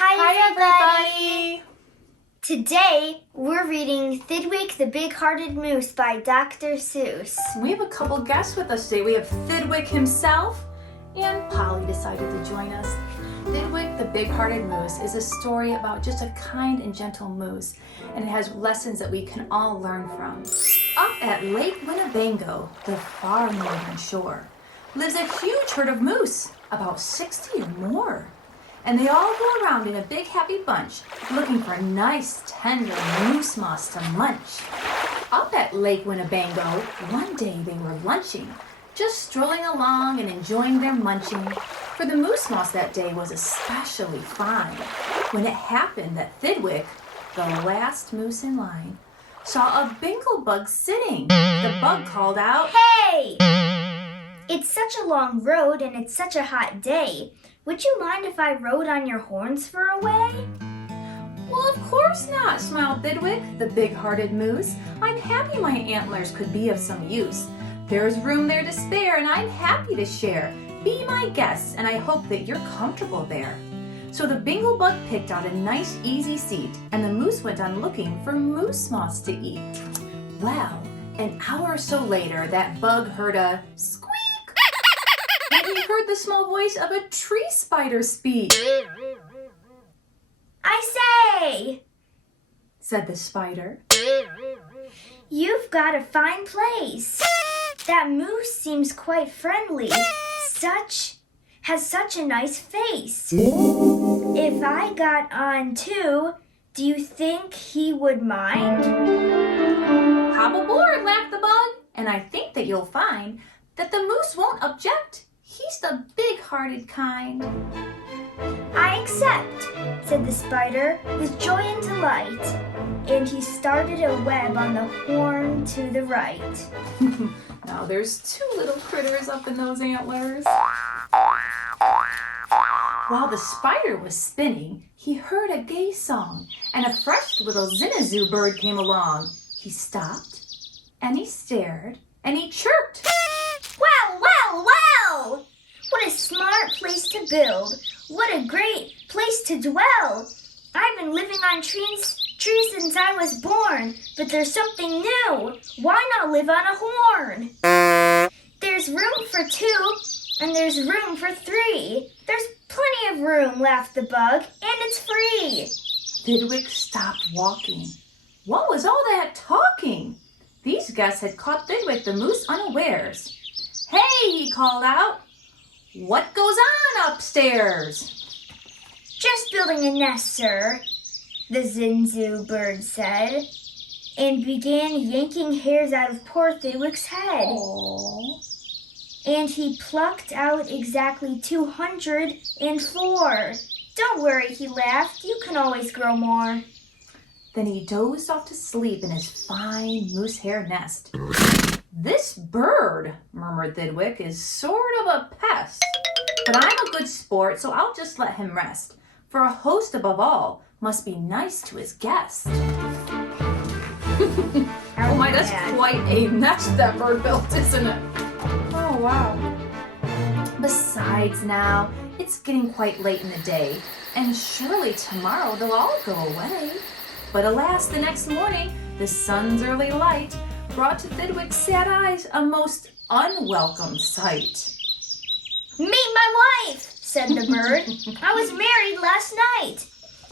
Hi everybody! Today we're reading Thidwick the Big-Hearted Moose by Dr. Seuss. We have a couple guests with us today. We have Thidwick himself, and Polly decided to join us. Thidwick the Big-Hearted Moose is a story about just a kind and gentle moose, and it has lessons that we can all learn from. Up at Lake Winnebago, the far northern shore, lives a huge herd of moose, about 60 or more. And they all go around in a big happy bunch, looking for nice, tender moose moss to munch. Up at Lake Winnebago, one day they were lunching, just strolling along and enjoying their munching, for the moose moss that day was especially fine, when it happened that Thidwick, the last moose in line, saw a bingle bug sitting. The bug called out, "Hey! It's such a long road and it's such a hot day. Would you mind if I rode on your horns for a way?" "Well, of course not," smiled Thidwick, the big-hearted moose. "I'm happy my antlers could be of some use. There's room there to spare, and I'm happy to share. Be my guest, and I hope that you're comfortable there." So the bingle bug picked out a nice, easy seat, and the moose went on looking for moose moss to eat. Well, an hour or so later, that bug heard a squeak. And he heard the small voice of a tree spider speak. "I say," said the spider, "you've got a fine place. That moose seems quite friendly. Has such a nice face. If I got on too, do you think he would mind?" "Hop aboard," laughed the bug, "and I think that you'll find that the moose won't object. He's the big-hearted kind." "I accept," said the spider with joy and delight, and he started a web on the horn to the right. Now there's two little critters up in those antlers. While the spider was spinning, he heard a gay song, and a fresh little zinazoo bird came along. He stopped, and he stared, and he chirped. "Well, well, well! What a smart place to build! What a great place to dwell! I've been living on trees since I was born, but there's something new. Why not live on a horn? There's room for two, and there's room for three. There's plenty of room," laughed the bug, "and it's free." Thidwick stopped walking. What was all that talking? These guests had caught Thidwick the moose unawares. "Hey," he called out, "what goes on upstairs?" "Just building a nest, sir," the zinzoo bird said, and began yanking hairs out of poor Thidwick's head. Aww. And he plucked out exactly 204. "Don't worry," he laughed, "you can always grow more." Then he dozed off to sleep in his fine moose hair nest. "This bird," murmured Thidwick, "is sort of a pest. But I'm a good sport, so I'll just let him rest. For a host above all must be nice to his guest." Oh my, that's quite a nest that bird built, isn't it? Oh, wow. Besides now, it's getting quite late in the day, and surely tomorrow they'll all go away. But alas, the next morning, the sun's early light brought to Thidwick's sad eyes a most unwelcome sight. "Meet my wife," said the bird. "I was married last night.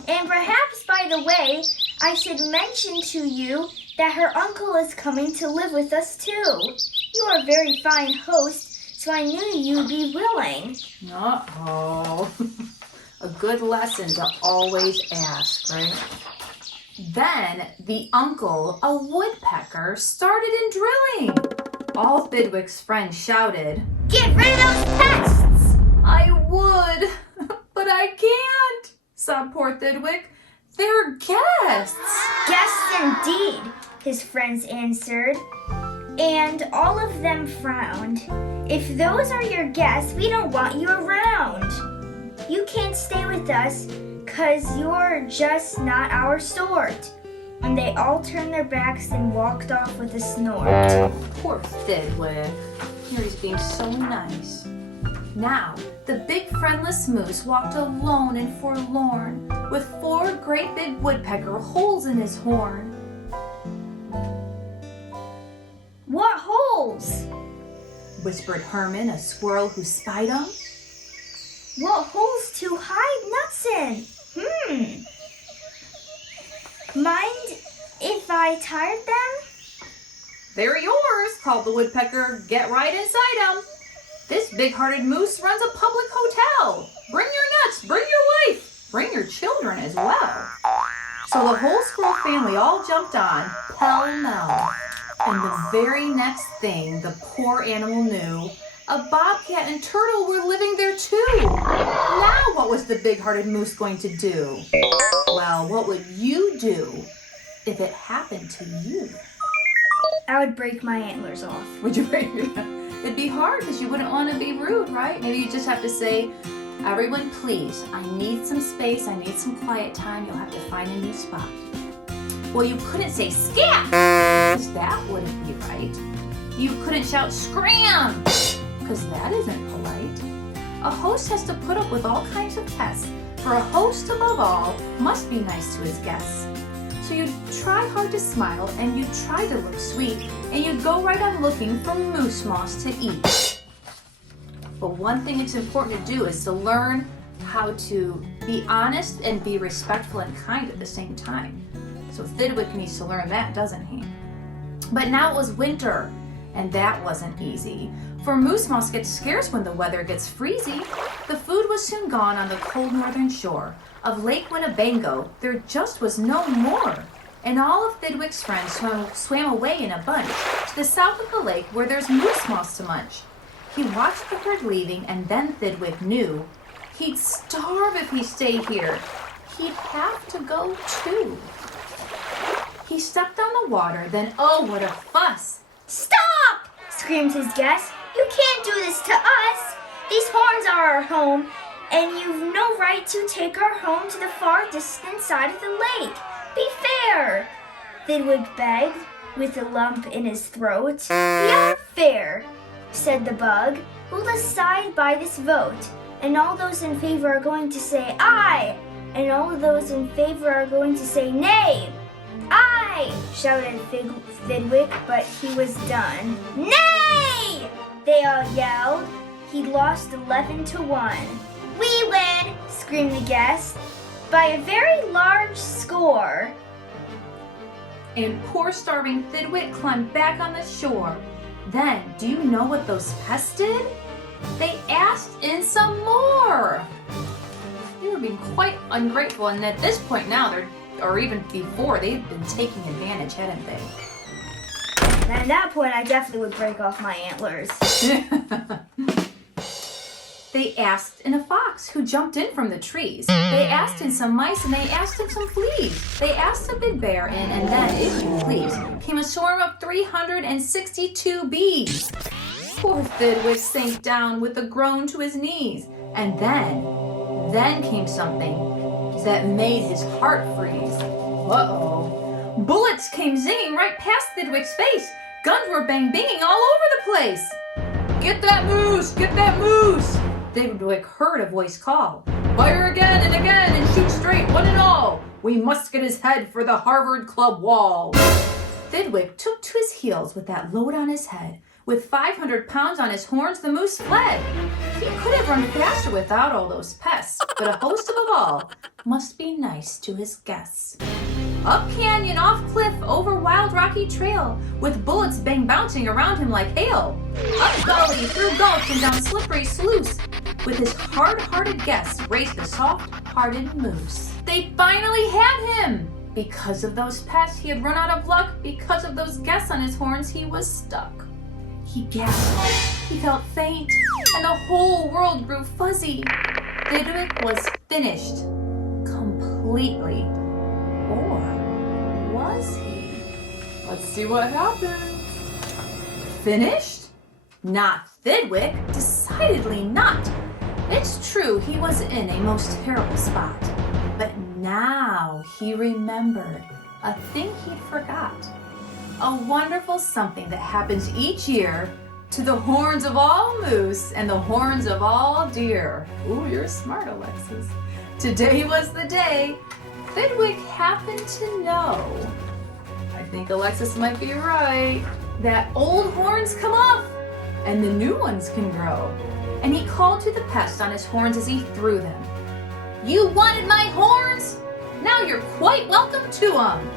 And perhaps, by the way, I should mention to you that her uncle is coming to live with us too. You are a very fine host, so I knew you'd be willing." Uh-oh. A good lesson to always ask, right? Then the uncle, a woodpecker, started in drilling. All Thidwick's friends shouted, "Get rid of those pests!" "I would, but I can't," sobbed poor Thidwick. "They're guests." "Guests indeed," his friends answered, and all of them frowned. "If those are your guests, we don't want you around. You can't stay with us, 'cause you're just not our sort." And they all turned their backs and walked off with a snort. Poor Thidwick. Here he's being so nice. Now, The big friendless moose walked alone and forlorn, with 4 great big woodpecker holes in his horn. What holes? Whispered Herman, a squirrel who spied him. What holes to hide nuts in? Mind if I tied them? They're yours, called the woodpecker. Get right inside them. This big-hearted moose runs a public hotel. Bring your nuts, bring your wife, bring your children as well. So the whole squirrel family all jumped on, pell-mell. And the very next thing the poor animal knew, a bobcat and turtle were living there too. Now what was the big-hearted moose going to do? Well, what would you do if it happened to you? I would break my antlers off. Would you break your... It'd be hard because you wouldn't want to be rude, right? Maybe you just have to say, everyone please, I need some space, I need some quiet time, you'll have to find a new spot. Well, you couldn't say scat, because that wouldn't be right. You couldn't shout scram, because that isn't polite. A host has to put up with all kinds of tests, for a host above all must be nice to his guests. So you'd try hard to smile, and you'd try to look sweet, and you'd go right on looking for moose moss to eat. But one thing it's important to do is to learn how to be honest and be respectful and kind at the same time. So Thidwick needs to learn that, doesn't he? But now it was winter, and that wasn't easy. For moose moss gets scarce when the weather gets freezy. The food was soon gone on the cold northern shore of Lake Winnebago. There just was no more. And all of Thidwick's friends swam away in a bunch to the south of the lake where there's moose moss to munch. He watched the herd leaving, and then Thidwick knew he'd starve if he stayed here. He'd have to go too. He stepped on the water, then oh, what a fuss! Stop! Screamed his guest. You can't do this to us. These horns are our home, and you've no right to take our home to the far distant side of the lake. Be fair! Thidwick begged, with a lump in his throat. We are fair, said the bug. We'll decide by this vote, and all those in favor are going to say aye, and all of those in favor are going to say nay. Aye, shouted Thidwick, but he was done. Nay! They all yelled. He'd lost 11-1. We win, screamed the guest, by a very large score. And poor starving Thidwick climbed back on the shore. Then, do you know what those pests did? They asked in some more. They were being quite ungrateful, and at this point now, or even before, they've been taking advantage, hadn't they? And at that point, I definitely would break off my antlers. They asked in a fox who jumped in from the trees. They asked in some mice, and they asked in some fleas. They asked a big bear in, and then, if you please, came a swarm of 362 bees. Poor Thidwick sank down with a groan to his knees. And then came something that made his heart freeze. Uh-oh. Bullets came zinging right past Thidwick's face. Guns were bang-banging all over the place. Get that moose! Get that moose! Thidwick heard a voice call. Fire again and shoot straight, one and all. We must get his head for the Harvard Club wall. Thidwick took to his heels with that load on his head. With 500 pounds on his horns, the moose fled. He could have run faster without all those pests, but a host above all must be nice to his guests. Up canyon, off cliff, over wild rocky trail, with bullets bouncing around him like hail. Up gully, through gulch, and down slippery sluice, with his hard-hearted guests raced the soft-hearted moose. They finally had him! Because of those pests, he had run out of luck. Because of those guests on his horns, he was stuck. He gasped, he felt faint, and the whole world grew fuzzy. Thidwick was finished. Completely. Or was he? Let's see what happens. Finished? Not Thidwick. Decidedly not. It's true, he was in a most terrible spot. But now he remembered a thing he'd forgot. A wonderful something that happens each year to the horns of all moose and the horns of all deer. Ooh, you're smart, Alexis. Today was the day Thidwick happened to know. I think Alexis might be right. That old horns come off and the new ones can grow. And he called to the pests on his horns as he threw them. You wanted my horns? Now you're quite welcome to them.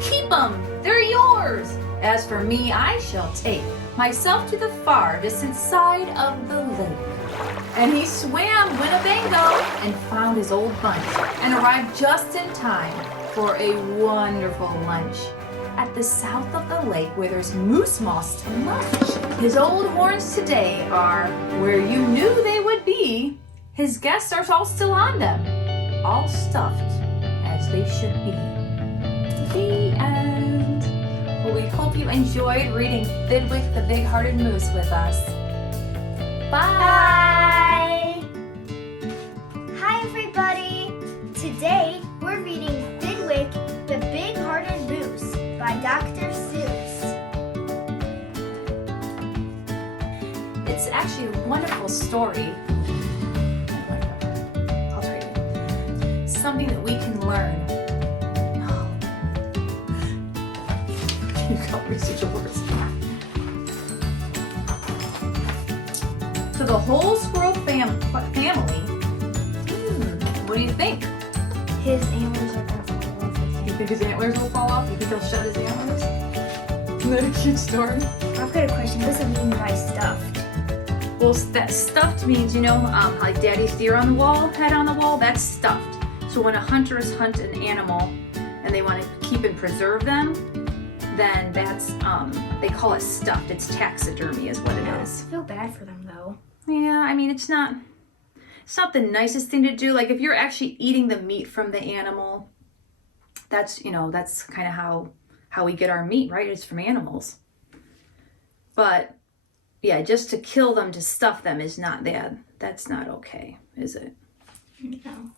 Keep them, they're yours. As for me, I shall take myself to the far distant side of the lake. And he swam Winnebago and found his old bunch and arrived just in time for a wonderful lunch at the south of the lake where there's moose moss to munch. His old horns today are where you knew they would be. His guests are all still on them, all stuffed as they should be. The end. Well, we hope you enjoyed reading Thidwick the Big-Hearted Moose with us. Bye! Hi everybody! Today we're reading Thidwick the Big-Hearted Moose by Dr. Seuss. It's actually a wonderful story. I'll try it. Something that we can learn. You got research words. So the whole squirrel family. What do you think? His antlers are gonna fall off. You think his antlers will fall off? You think he'll shed his antlers? Isn't that a cute story? I've got a question. What does it mean by stuffed? Well, that stuffed means, like Daddy's deer on the wall, head on the wall, that's stuffed. So when a hunters hunt an animal and they want to keep and preserve them, then that's, they call it stuffed. It's taxidermy is what it is. I feel bad for them though. Yeah, I mean, it's not the nicest thing to do. Like if you're actually eating the meat from the animal, that's kind of how we get our meat, right? It's from animals. But yeah, just to kill them, to stuff them is not that. That's not okay, is it? No.